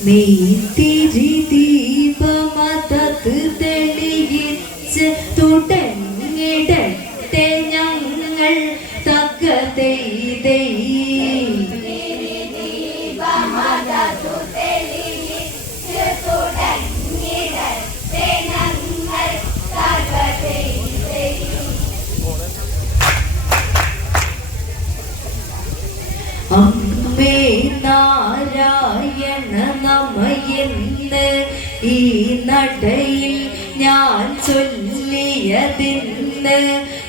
നീത്തിരി ദീപമതത് തെളിയിച്ച് തുടങ്ങിടട്ടെ ഞങ്ങൾ തകതൈതൈ അമ്മേ നമയെന്ന് ഈ നടയിൽ ഞാൻ ചൊല്ലിയതിന്ന്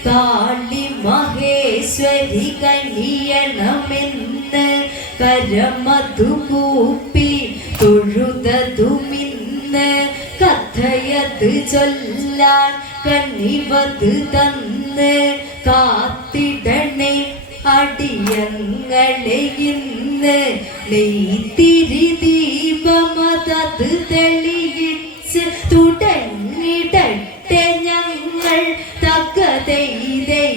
കാളി മഹേശ്വരി കനിയണമെന്ന് കരമതു കൂപ്പി തൊഴുതതുമിന്ന് കഥയത് ചൊല്ലാൻ കന്നിവത് തന്ന് കാത്തിടണേ അടിയങ്ങളെ ഇന്ന് നെയ്ത്തിരി ദീപമതത് തെളിയിച്ച് തുടങ്ങിടട്ടെ ഞങ്ങൾ തകതൈതൈ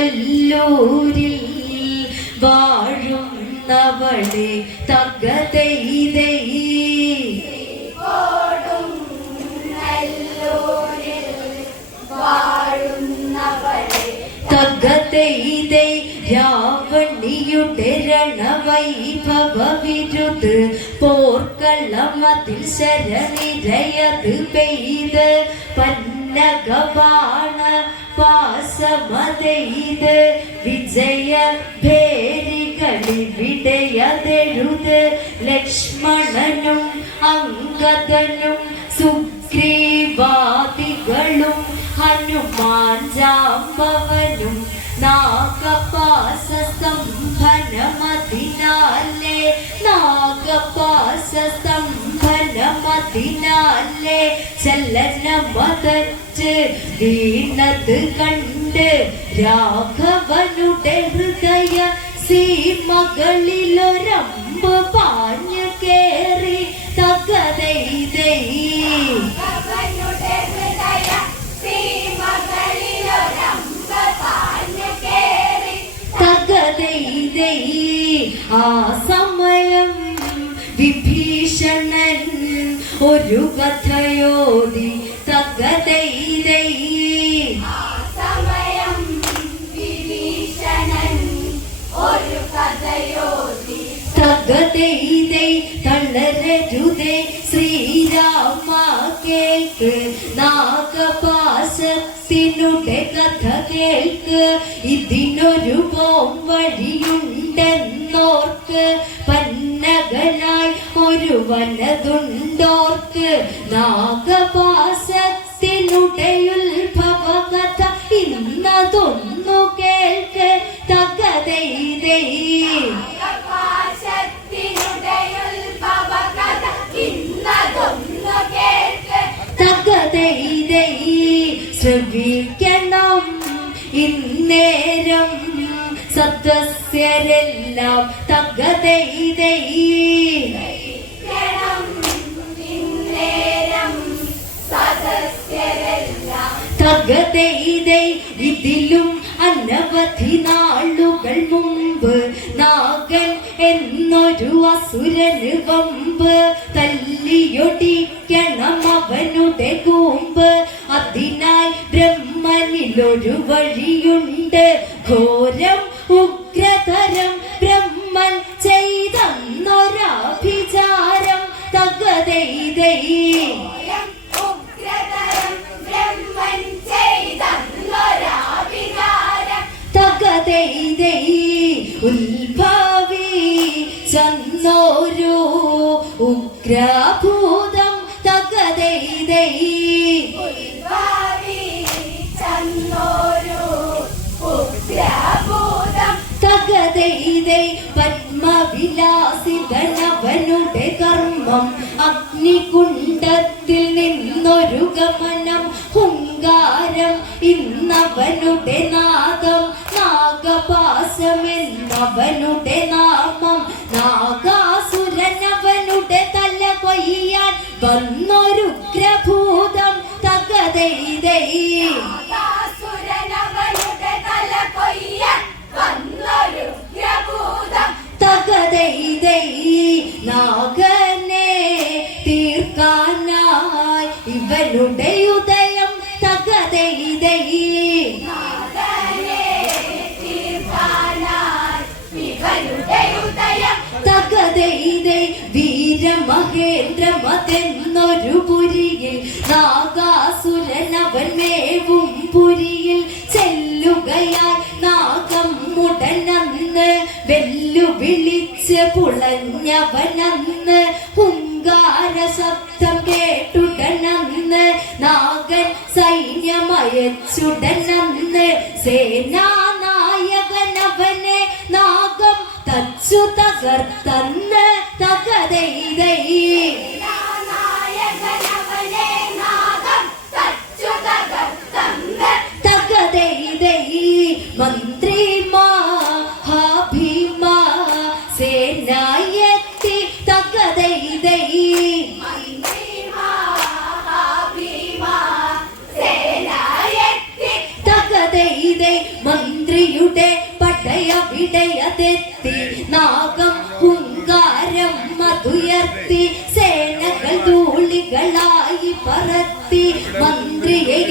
ശ്രീകോട്ടുങ്ങല്ലൂരിൽ വാഴുന്നവളെ തകതൈതൈ രാവണിയുടെ രണവൈഭവ വിരുത് പോർക്കളമതിൽ ശരനിരയത് പെയ്ത് പന്നകവാണ പാസമതെയ്ത് വിജയ ഭേരികളിൽ വിടയതെഴുത് ലക്ഷ്മണനും അങ്കദനും സുഗ്രീവാദികളും ഹനുമാൻ ജാമ്പവനും നാഗപാസ സ്തംഭനമതിനാലെ നാഗപാസ സ്തംഭനമതിനാലേ ചലനമതച്ച് വീണത് കണ്ട് രാഘവനുടെ ഹൃദയ സീമകളിലൊരമ്പ് പാഞ്ഞു കേറി തകതൈതൈ. തകതൈതൈ ആ സമയം വിഭീഷണൻ ഒരു കഥയോതി തകതൈതൈ നാഗപാശത്തിനുടെ കഥ കേൾക്ക്. ഇതിനൊരു പോം വഴിയുണ്ടെന്നോർക്ക് പന്നകനായി ഒരു വനതുണ്ടോർക്ക്. നാഗപാശത്തിനുടെ തകതൈതൈ ഇതിലും അനവധി നാളുകൾ മുമ്പ് നാഗൻ എന്നൊരു അസുരന് വമ്പ് തല്ലിയൊടിക്കണം അവനുടെ കൂമ്പ്. അതിനായി ബ്രഹ്മനിലൊരു വഴിയുണ്ട്. ഘോരം ഉഗ്രതരം ബ്രഹ്മൻ ചെയ്തെന്നൊരാഭിചാരം തകതൈതൈ ഗണവനുടെ കർമ്മം അഗ്നികുണ്ഡത്തിൽ നിന്നൊരു ഗമനം ഹുങ്കാരം ഇന്നവനുടെ നാദം നാഗപാസമെന്നവനുടെ നാമം. നാഗാസുരനവനുടെ തല കൊയ് കൊയ്യാൻ വന്നൊരുഗ്രഭൂതം തകതൈതൈ നാഗാസുരനവനുടെ വന്നൊരു വീരമഹേന്ദ്രമതെന്നൊരു പുരിയിൽ നാഗാസുരനവൻ മേവും പുരിയിൽ ചെല്ലുകയാൽ നാഗം ഉടനന്ന് വെല്ലുവിളിച്ച് പുളഞ്ഞവനന്ന് ഹുങ്കാര ശബ്ദം കേട്ടുടനന്ന് നാഗൻ സൈന്യമയച്ചുടനന്ന് സേനാനായകനവനെ നാഗം തച്ചു തകർത്തന്ന് തകതൈതൈ നായകനവനെ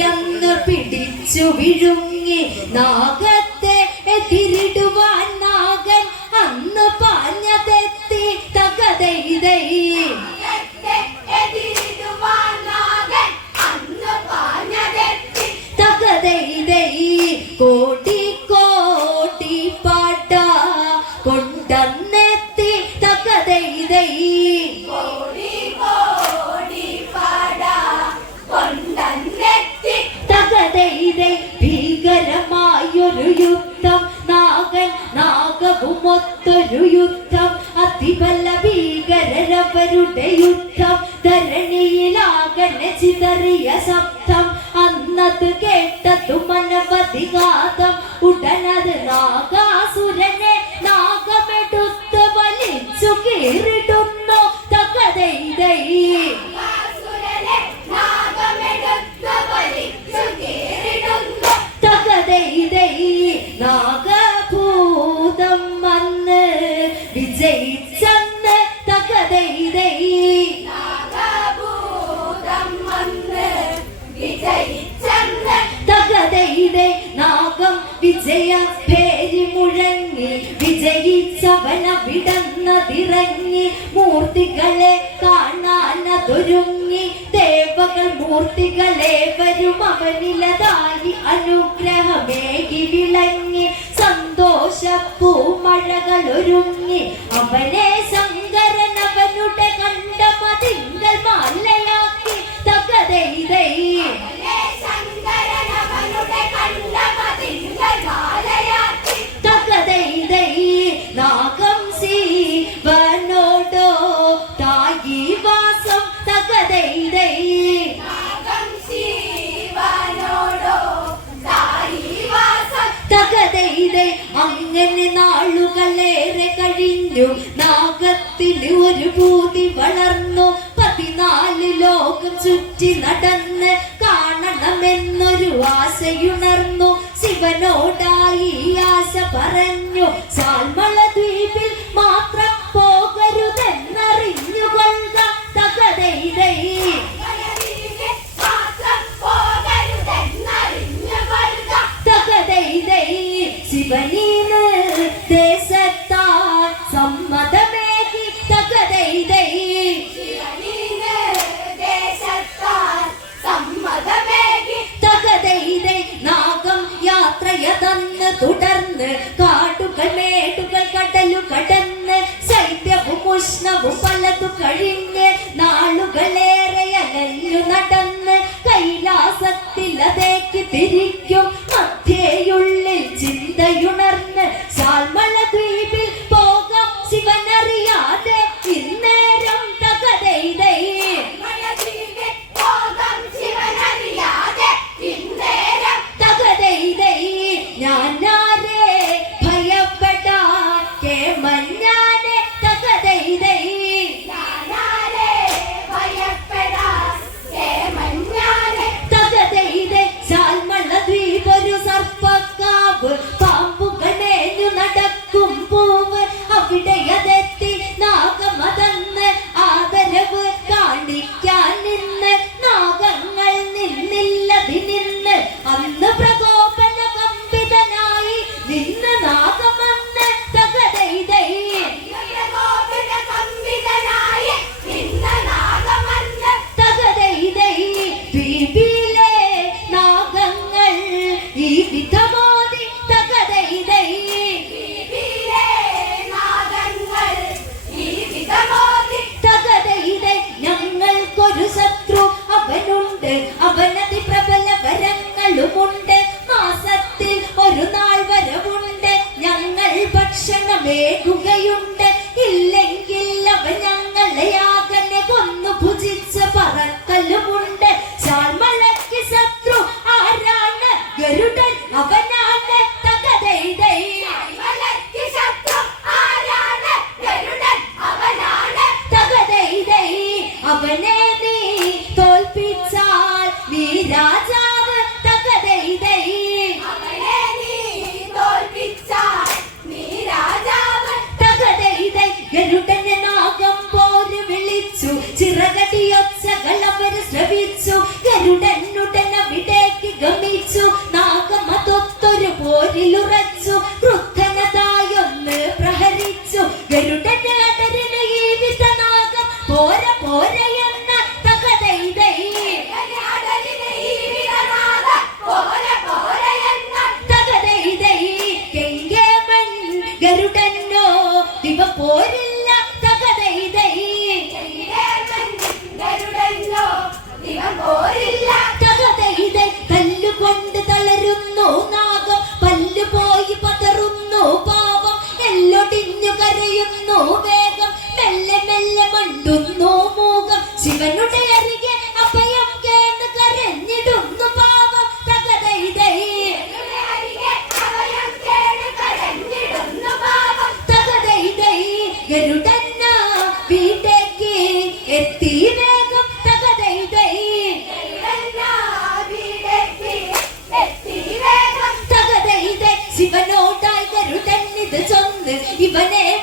അന്ന് പിടിച്ചു വിഴുങ്ങി നാഗത്തെ എതിരിടുവാൻ നാഗൻ അന്ന് പാഞ്ഞതെത്തി തകതൈതൈ നാഗഭൂതം വന്ന് വിജയിച്ചന്ന് തകതൈതൈ നാഗഭൂതം വന്ന് വിജയിച്ചെന്ന് തകതൈതൈ നാഗം വിജയ പേരി മുഴങ്ങി വിജയിച്ചവന വിടന്നതിറങ്ങി മൂർത്തികളെ കാണാനതൊരുങ്ങി ദേവകൾ മൂർത്തികളെ വരും. അവനിലതായി അനുഗ്രഹമേകി വിളങ്ങി സന്തോഷ പൂമഴകൾ ഒരുങ്ങി. അവനെ ശങ്കരൻ അവനുടെ ശങ്കരനവനുടെ കണ്ടമതിങ്കൽ മാലയാക്കി തകതൈതൈ നാഗം അങ്ങനെ നാളുകളേറെ കഴിഞ്ഞു. നാഗത്തിന് ഒരു ഭൂതി വളർന്നു. പതിനാല് ലോകം ചുറ്റി നടന്ന് കാണണമെന്നൊരു ആശയുണർന്നു. ശിവനോടായി ആശ പറഞ്ഞു. ചാൽമള തുടർന്ന് തുടർന്ന് കാട്ടുകൾ മേട്ടുകൾ കടലു കടന്ന് ശൈത്യവും ഉഷ്ണവും പലതു കഴിഞ്ഞ് നാളുകളേറെ അലഞ്ഞു നടന്ന് കൈലാസത്തിലതേക്ക് തിരികെ അവനെ നീ തോൽപ്പിച്ചാൽ നീ രാജാവ് തകതൈതൈ അവനെ വിളിച്ചു ശ്രവിച്ചു. പ്രഹരിച്ചു. ഗരുഡനെ അതരനെ ജീവിത നാഗം പോരാ പോരല്ല? 내 전에 입안에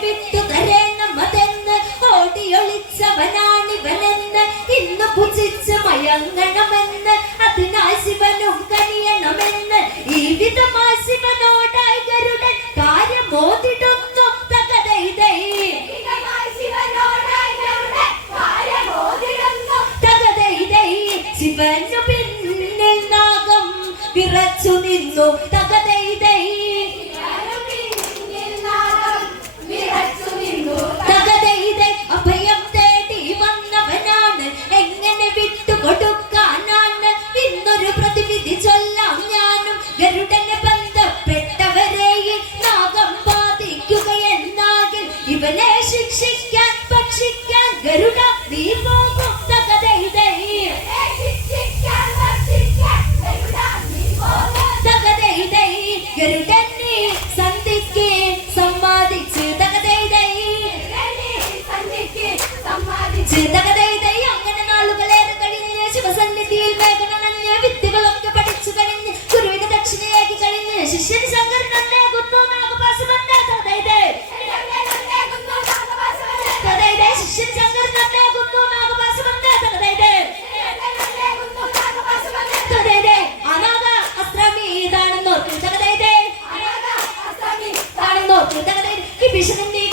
പിശുവിന്റെ